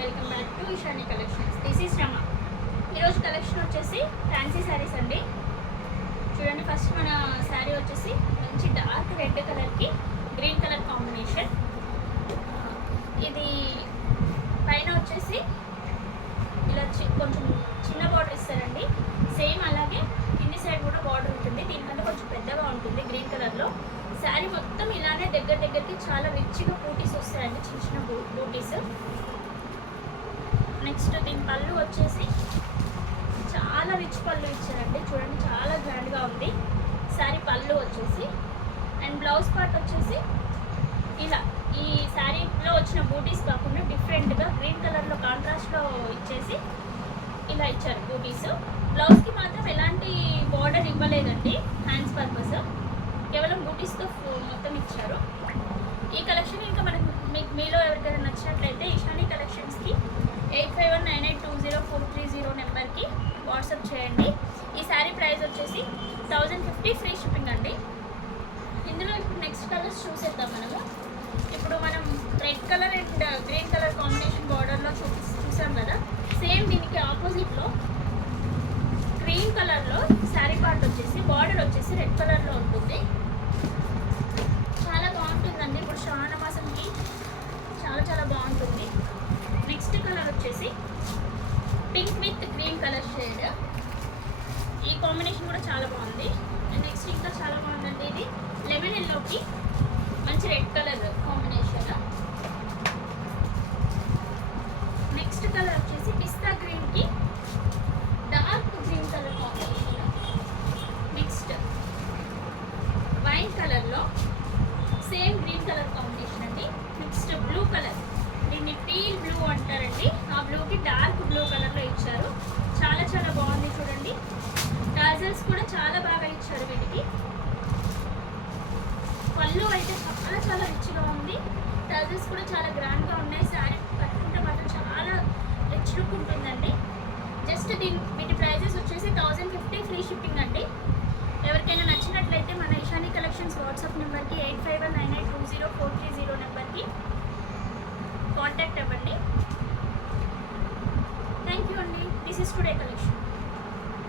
Welcome back to Ishani collections. This is Rama. ఈరోజు collection వచ్చేసి fancy saris అండి. చూడండి, ఫస్ట్ మన శారీ వచ్చేసి మంచి డార్క్ రెడ్ కలర్కి గ్రీన్ కలర్ కాంబినేషన్. ఇది పైన వచ్చేసి ఇలా కొంచెం చిన్న బార్డర్ ఇస్తారండి. సేమ్ అలాగే కింది సైడ్ కూడా బార్డర్ ఉంటుంది, దీనికన్నా కొంచెం పెద్దగా ఉంటుంది గ్రీన్ కలర్లో. శారీ మొత్తం ఇలానే దగ్గరికి చాలా రిచ్గా బూటీస్ వస్తాయండి, చిన్న చిన్న బూటీస్. నెక్స్ట్ దీని పళ్ళు వచ్చేసి చాలా రిచ్ పళ్ళు ఇచ్చారండి. చూడండి, చాలా గ్రాండ్గా ఉంది శారీ పళ్ళు వచ్చేసి. అండ్ బ్లౌజ్ పార్ట్ వచ్చేసి ఇలా ఈ శారీలో వచ్చిన బూటీస్ కాకుండా డిఫరెంట్గా గ్రీన్ కలర్లో కాంట్రాస్ట్లో ఇచ్చేసి ఇలా ఇచ్చారు బూటీస్. బ్లౌజ్కి మాత్రం ఎలాంటి బార్డర్ ఇవ్వలేదండి, హ్యాండ్స్ పర్పస్, కేవలం బూటీస్తో మొత్తం ఇచ్చారు. ఈ కలెక్షన్ ఇంకా మనకు మీలో ఎవరికైనా నచ్చినట్లయితే ఇషాని కలెక్షన్స్కి 8519820430 నెంబర్కి వాట్సాప్ చేయండి. ఈ శారీ ప్రైస్ వచ్చేసి 1050 ఫ్రీ షిప్పింగ్ అండి. ఇందులో ఇప్పుడు నెక్స్ట్ కలర్స్ చూసేద్దాం మనము. ఇప్పుడు మనం red colour and green colour combination బార్డర్లో చూసాం కదా, సేమ్ దీనికి ఆపోజిట్లో గ్రీన్ కలర్లో శారీ పార్ట్ వచ్చేసి బార్డర్ వచ్చేసి రెడ్ కలర్లో ఉంటుంది. చాలా బాగుంటుందండి, ఇప్పుడు శ్రావణ మాసంకి చాలా బాగుంటుంది. నెక్స్ట్ కలర్ వచ్చేసి pink with green colour shade. ఈ కాంబినేషన్ కూడా చాలా బాగుంది. నెక్స్ట్ ఇంకా చాలా బాగుందండి, ఇది లెమన్ ఎల్లోకి మంచి red colour combination. Next colour వచ్చేసి పిస్తా గ్రీన్కి dark green colour combination. Next wine కలర్లో సేమ్ గ్రీన్ కలర్ కాంబినేషన్ అండి. నెక్స్ట్ బ్లూ కలర్, దీన్ని పీల్ బ్లూ అంటారండి. ఆ బ్లూకి డార్క్ బ్లూ కలర్లో ఇచ్చారు. చాలా బాగుంది చూడండి. టాజల్స్ కూడా చాలా బాగా ఇచ్చారు వీటికి. పళ్ళు అయితే చాలా రిచ్గా ఉంది. టాజల్స్ కూడా చాలా గ్రాండ్గా ఉన్నాయి. శారీ కట్టుకుంటే మాత్రం చాలా రిచ్ లుక్ ఉంటుందండి. జస్ట్ వీటి ప్రైజెస్ వచ్చేసి 1050 ఫ్రీ షిప్పింగ్ అండి. ఎవరికైనా నచ్చినట్లయితే మన ఇషాని కలెక్షన్స్ వాట్సాప్ నెంబర్కి 8519820430 నెంబర్కి కాంటాక్ట్ అవ్వండి. థ్యాంక్ యూ అండి. This is today collection.